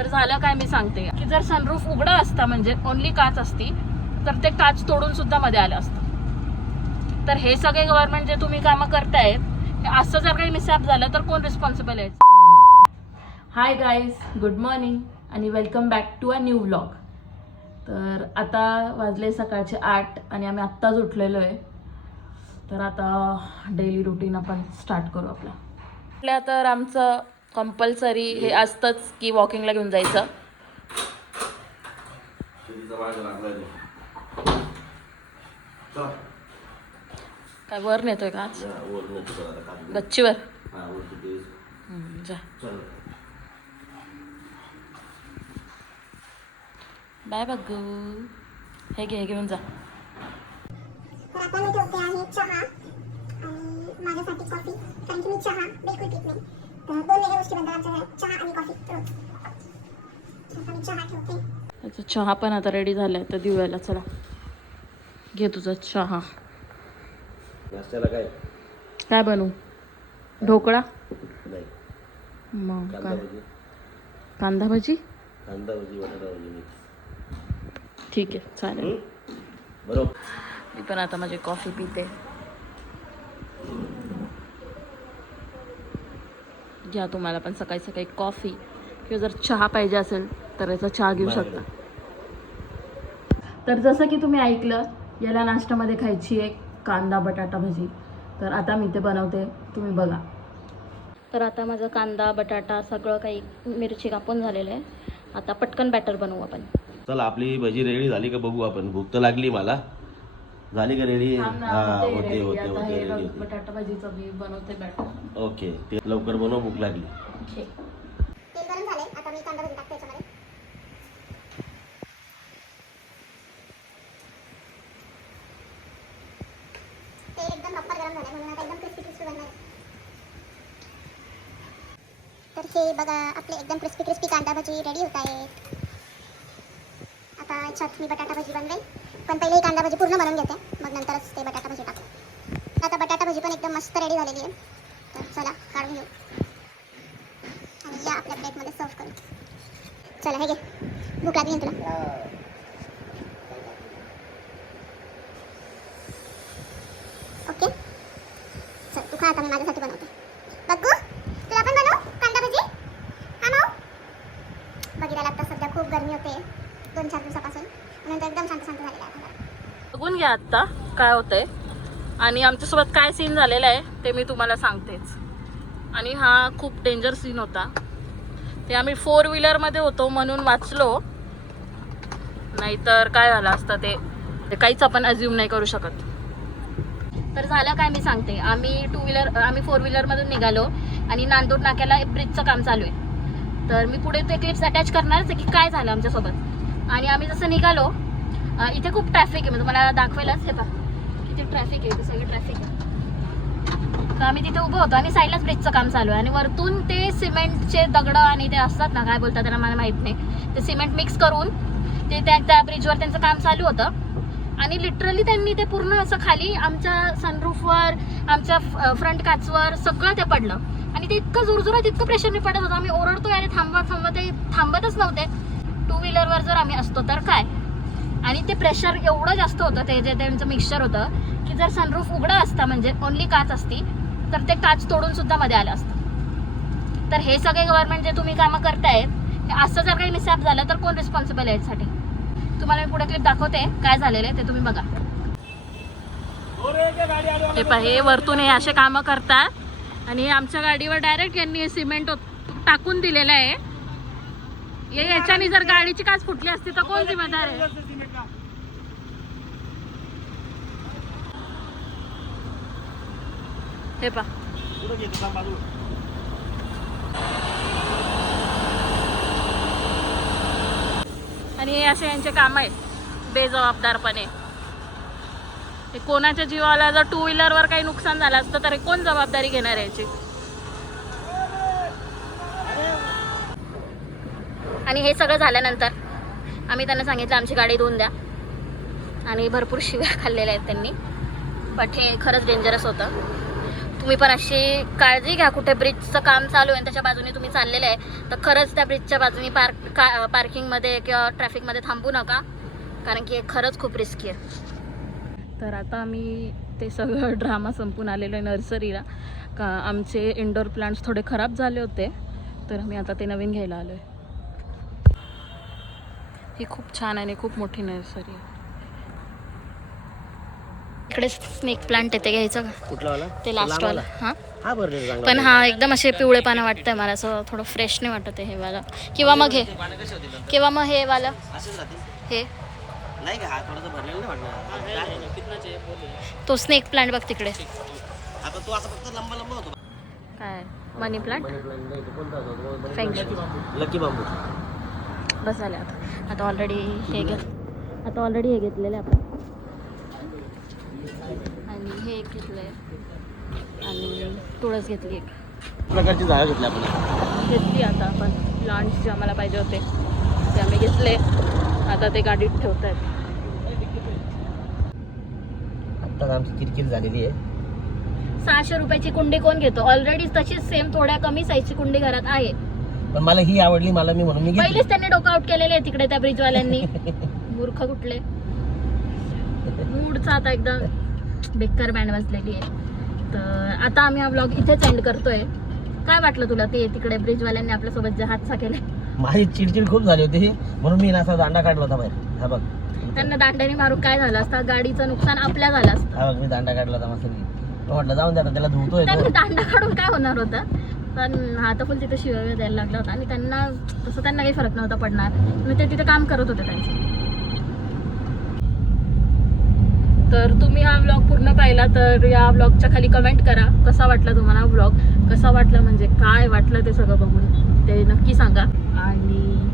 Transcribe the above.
तर झालं काय मी सांगते की जर सनरूफ उघडा असता म्हणजे ओनली काच असती तर ते काच तोडून सुद्धा मध्ये आलं असतं. तर हे सगळे गव्हर्नमेंट जे तुम्ही कामं करतायत असं जर काही मिसहॅप झालं तर कोण रिस्पॉन्सिबल आहे? हाय गाईज, गुड मॉर्निंग आणि welcome back to a new vlog. तर आता वाजले सकाळचे 8 आणि आम्ही आत्ताच उठलेलो आहे. तर आता डेली रुटीन आपण स्टार्ट करू आपल्या. तर आमचं कंपल्सरी हे असतंच की वॉकिंगला घेऊन जायचं. काय वर नेतोय का आज गच्चीवर? जा बाय बघू. हे घे, घेऊन जा. तर आता मी ठेवते आहे चहा आणि माझ्यासाठी कॉफी, कारण की मी चहा बिलकुल पीत नाही. तर दोन वेगळ्या गोष्टी बनतात आमच्या घरात, चहा आणि कॉफी रोज. आता मी चहा ठेवते. त्याचा चहा पण आता रेडी झालाय तर देऊयाला. चला घे तुझा चहा. नाश्त्याला काय काय बनवू? ढोकळा? नाही, मग कांदा काय? भजी. कांदा भजी? कांदा भजी, बटाटा भजी मिक्स. ठीक आहे, चालेल. बरोबर. मी पण आता माझी कॉफी पिते. घ्या तुम्हाला पण सकाळी सकाळी कॉफी किंवा जर चहा पाहिजे असेल तर याचा चहा घेऊ शकता. तर जसं की तुम्ही ऐकलं, याला नाश्त्यामध्ये खायची एक कांदा बटाटा भजी. तर आता मी ते बनवते, तुम्ही बघा. तर आता माझा कांदा बटाटा सगळं काही मिरची कापून झालेलं आहे. आता पटकन बॅटर बनवू आपण. चल, आपली भजी रेडी झाली का बघू आपण. भूक तर लागली मला. झाली का रेडी? होते. बटाटा भाजीचं मी बनवते बॅटर. ओके, ते लवकर बनव, भूक लागली. ओके. तेल गरम झाले, आता मी कांदा भजी टाकते याच्यामध्ये. तेल एकदम प्रॉपर गरम झाले म्हणून आता एकदम क्रिस्पी क्रिस्पी बनणार आहे. तर हे बघा, आपले एकदम क्रिस्पी क्रिस्पी कांदा भजी रेडी होत आहेत. आता याच्यात मी बटाटा भजी बनवेल, पण पहिले ही कांदा भजी पूर्ण बनवून घेते, मग नंतरच ते बटाटा भजी टाकते. आता बटाटा भजी पण एकदम मस्त रेडी झालेली आहे. तर चला काढून घेऊ आणि या आपल्या प्लेटमध्ये सर्व करू. चला हे घे, भूक लागली ना तुला? ओके चल, तू खा आता, मी माझ्यासाठी बनवते. बघू, तुला पण बनवू कांदा भजी? हा माऊ? बघितलं आता सध्या खूप गरमी होते 2-4 दिवसापासून, म्हणून तर एकदम शांत शांत झालेला आहे. बघून घ्या आत्ता काय होतंय आणि आमच्यासोबत काय सीन झालेला आहे ते मी तुम्हाला सांगतेच. आणि हा खूप डेंजर सीन होता. ते आम्ही 4 व्हीलरमध्ये होतो म्हणून वाचलो, नाहीतर काय झालं असतं ते काहीच आपण अज्युम नाही करू शकत. तर झालं काय मी सांगते. आम्ही 4 व्हीलरमधून निघालो आणि नांदूर नाक्याला ब्रिजचं काम चालू आहे. तर मी पुढे ते क्लिप्स अटॅच करणारच आहे की काय झालं आमच्यासोबत. आणि आम्ही जसं निघालो, इथे खूप ट्रॅफिक आहे, मी तुम्हाला दाखवायलाच. हे पहा किती ट्रॅफिक आहे, इथे सगळी ट्रॅफिक आहे. तर आम्ही तिथे उभं होतो आणि साईडलाच ब्रिजचं काम चालू आहे आणि वरतून ते सिमेंटचे दगडं आणि ते असतात ना, काय बोलतात त्यांना मला माहीत नाही, ते सिमेंट मिक्स करून ते त्या ब्रिजवर त्यांचं काम चालू होतं. आणि लिटरली त्यांनी ते पूर्ण असं खाली आमच्या सनरूफवर, आमच्या फ्रंट काचवर सगळं ते पडलं. आणि ते इतकं जोरजोरात, इतकं प्रेशरने पडत होतं. आम्ही ओरडतोय आणि ते थांबतच नव्हते. 2 व्हीलरवर जर आम्ही असतो तर काय. आणि ते प्रेशर एवढं जास्त होतं, ते जे त्यांचं मिक्सचर होतं, की जर सनरूफ उघडा असता म्हणजे ओनली काच असती तर ते काच तोडून सुद्धा मध्ये आलं असतं. तर हे सगळे गव्हर्नमेंट जे तुम्ही कामं करतायत असं जर काही मिसहॅप झालं तर कोण रिस्पॉन्सिबल आहे यासाठी? तुम्हाला मी पुढे क्लिप दाखवते काय झालेलं आहे ते, तुम्ही बघा. हे पहा, हे वरतून हे असे कामं करतात आणि आमच्या गाडीवर डायरेक्ट यांनी सिमेंट टाकून दिलेलं आहे. याच्याने जर गाडीची काच फुटली असती तर कोण जिम्मेदार आहे? हे पहा, आणि हे असे यांचे काम आहे बेजबाबदारपणे. ते कोणाच्या जीवाला जर 2 व्हीलरवर काही नुकसान झालं असतं तर कोण जबाबदारी घेणार याची? आणि हे सगळं झाल्यानंतर आम्ही त्यांना सांगितलं आमची गाडी धुवून द्या आणि भरपूर शिव्या खाल्लेल्या आहेत त्यांनी. बट हे खरंच डेंजरस होतं. तुम्ही पण अशी काळजी घ्या. कुठे ब्रिजचं काम चालू आहे आणि त्याच्या बाजूने तुम्ही चाललेले आहे तर खरंच त्या ब्रिजच्या बाजूने पार्किंगमध्ये किंवा ट्रॅफिकमध्ये थांबू नका, कारण की हे खरंच खूप रिस्की आहे. तर आता आम्ही ते सगळं ड्रामा संपून आलेलो आहे नर्सरीला. का आमचे इंडोर प्लांट्स थोडे खराब झाले होते तर आम्ही आता ते नवीन घ्यायला आलो आहे. ही खूप छान आणि खूप मोठी नर्सरी आहे. इकडे स्नेक प्लांट आहे, ते घ्यायचं का? कुठला वाला? ते लास्ट वाला. हां हा बरं चांगला. पण हा एकदम असे पिवळे पानं वाटतंय मला, असं थोडं फ्रेश नाही वाटत आहे हे वाला. किंवा मग हे वाला असेच राहतील हे नाही का? हा थोडासा भरलेला नाही वाटणार. तो स्नेक प्लांट बघ तिकडे. आता तो असा फक्त लंबा लंबा होतो. काय मनी प्लांट लकी बांबू. बस झाले आता ऑलरेडी हे घेतलेलं आहे आपण आणि हे एक घेतलं आहे आणि तुळस घेतली एक. प्रकारची झाडं घेतली आपण. घेतली आता आपण प्लांट्स जे आम्हाला पाहिजे होते ते आम्ही घेतले. आता ते गाडीत ठेवत आहेत. आत्ताच आमची किरकिर झालेली आहे. 600 रुपयाची कुंडी कोण घेतो? ऑलरेडी तशीच सेम थोड्या कमी साईजची कुंडी घरात आहे. पण मला ही आवडली, मला मी म्हणून मी घेतली. पहिलेच त्यांनी डोकं आउट केलेले आहे तिकडे त्या ब्रिजवाल्यांनी. मूर्ख कुठले. मूडचा आता एकदम बेकार बँड वाजलेली आहे. तर आता आम्ही हा ब्लॉग इथेच एंड करतोय. काय वाटलं तुला ते तिकडे ब्रिजवाल्यांनी आपल्यासोबत जे हादसा केलाय? माझी चिडचिड खूप झाली होती म्हणून मी असा दांडा काढला होता बाहेर. हा बघ, त्यांना दांड्याने मारून काय झालं असतं? गाडीचं नुकसान आपल्या झालं असतं. हा बघ, मी दांडा काढला होता मस्त. म्हटलं जाऊन द्या, त्याला धुतोय त्यांनी दांडा काढून काय होणार होतं? पण हा तर फुल तिथे शिवाय द्यायला लागला होता आणि त्यांना काही फरक नव्हता पडणार. मी ते तिथे काम करत होते त्यांचं. तर तुम्ही हा व्लॉग पूर्ण पाहिला तर या व्लॉगच्या खाली कमेंट करा कसा वाटला तुम्हाला व्लॉग. कसा वाटला म्हणजे काय वाटलं ते सगळं बघून ते नक्की सांगा. आणि